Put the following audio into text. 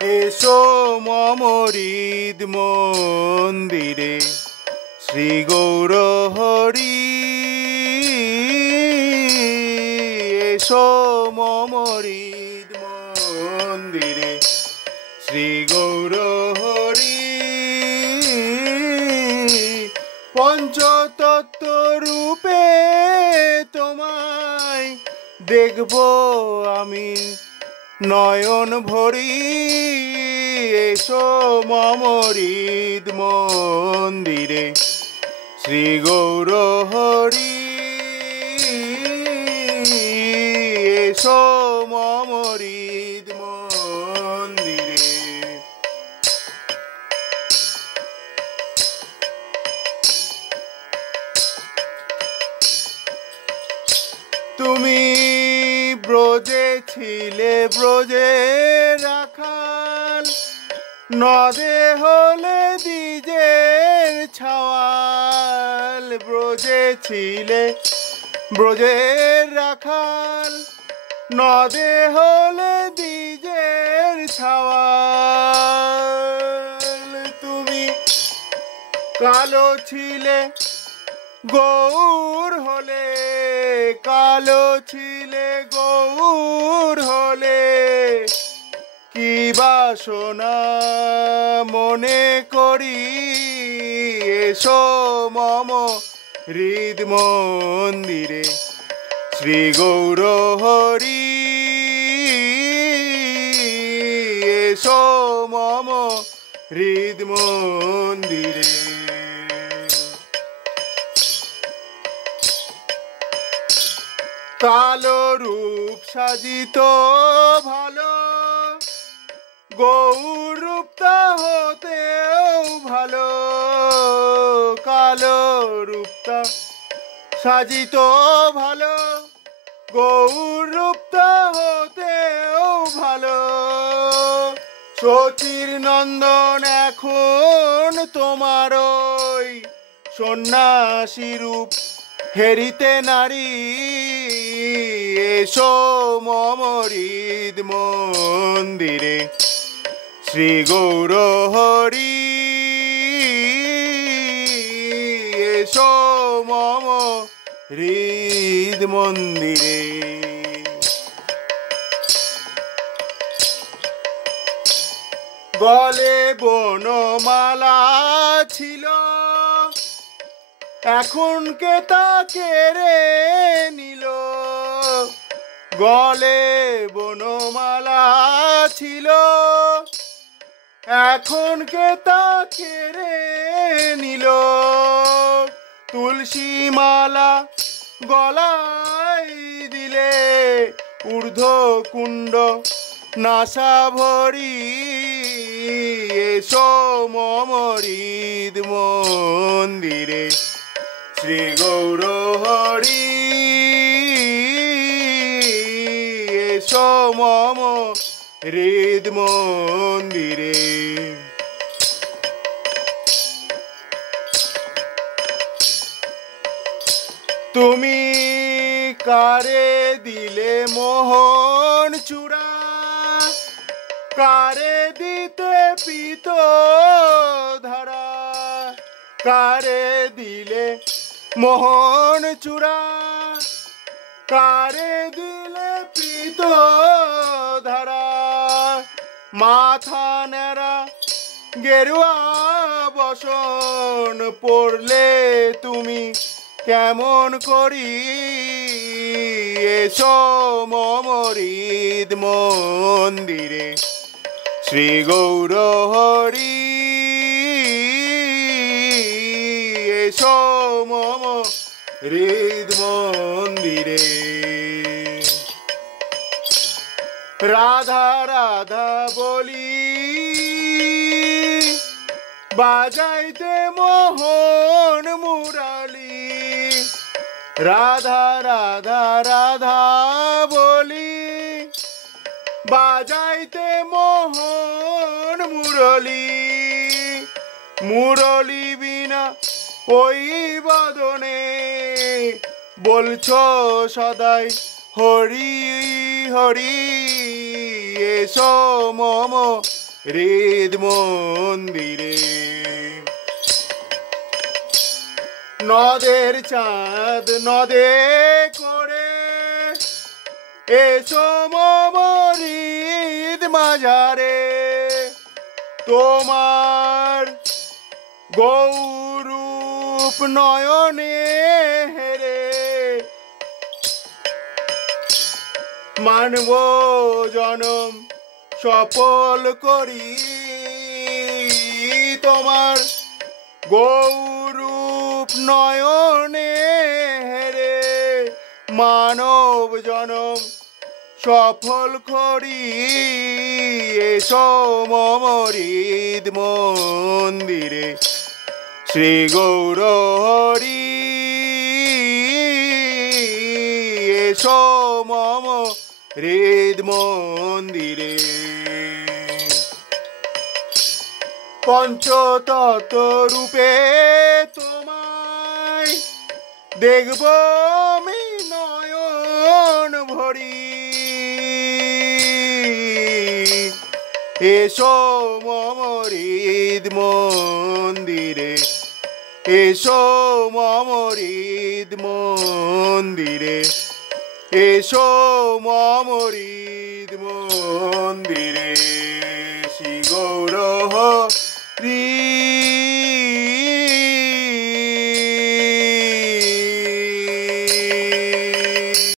এসো মম হৃদ মন্দিরে শ্রী গৌর হরি। এসো মম হৃদ মন্দিরে শ্রী গৌর হরি। পঞ্চতত্ত্ব রূপে তোমায় দেখব আমি নয়ন ভরি। এসো মম হৃদ মন্দিরে শ্রী গৌর হরি। এসো মম হৃদ মন্দিরে। তুমি ব্রজে ছিলে ব্রজে রাখাল, নদে হলে দ্বিজের ছাওয়াল। ব্রজে ছিলে ব্রজের রাখাল, নদে হলে দ্বিজের ছাওয়াল। তুমি কালো ছিলে গৌর হলে, কালো ছিলে গৌর হলে। কি বাসনা মনে করি, এসো মম হৃদ মন্দিরে শ্রী গৌর হরি। এসো মম হৃদ মন্দিরে। কালো রূপ সাজিত ভালো, গৌর রূপটা হতেও ভালো। কালো রূপটা সাজিত ভালো, গৌর রূপটা হতেও ভালো। সচির নন্দন এখন তোমার ওই সন্ন্যাসী রূপ হেরিতে নারী। এসো মম হৃদ মন্দিরে শ্রী গৌর হরি। এসো মম হৃদ মন্দিরে। গলে বনমালা ছিল, এখন কে তা কেড়ে নিল। গলে বনমালা ছিল, এখন কে তা কেড়ে নিল। তুলসী মালা গলায় দিলে, ঊর্ধ্ব কুণ্ড নাসা ভরি। এসো মম হৃদ মন্দিরে শ্রী গৌর হরি। এসো মম হৃদ মন্দিরে। তুমি কারে দিলে মোহন চূড়া, কারে দিতে পিত ধারা। কারে দিলে মোহন চূড়া, কারে দিলে পিত ধারা। মাথা নেড়া গেরুয়া বসন পড়লে তুমি কেমন করি। এসো মম হৃদ মন্দিরে শ্রী গৌর হরি। এসো মম হৃদ মন্দিরে। রাধা রাধা বলি বাজাইতে মোহন মুরালি। রাধা রাধা রাধা বলি বাজাইতে মোহন মুরলি। মুরলি বিনা ওই বদনে বলছো সদাই হরি হরি। এসো মম হৃদ মন্দিরে। নদের চাঁদ নদে করে এসো মম হৃদ মাঝারে, তোমার গৌরূপ নয়নে হেরে মানব জনম সফল করি। তোমার গৌরূপ নয়নে হেরে মানব জনম সফল করি। এসো মম হৃদ মন্দিরে শ্রী গৌর হরি। এসো মম হৃদ মন্দিরে। পঞ্চতত্ত্ব রূপে তোমায় দেখব আমি নয়ন ভরি। এসো মম হৃদ মন্দিরে, এসো মম হৃদ মন্দিরে, এসো মম হৃদ মন্দিরে।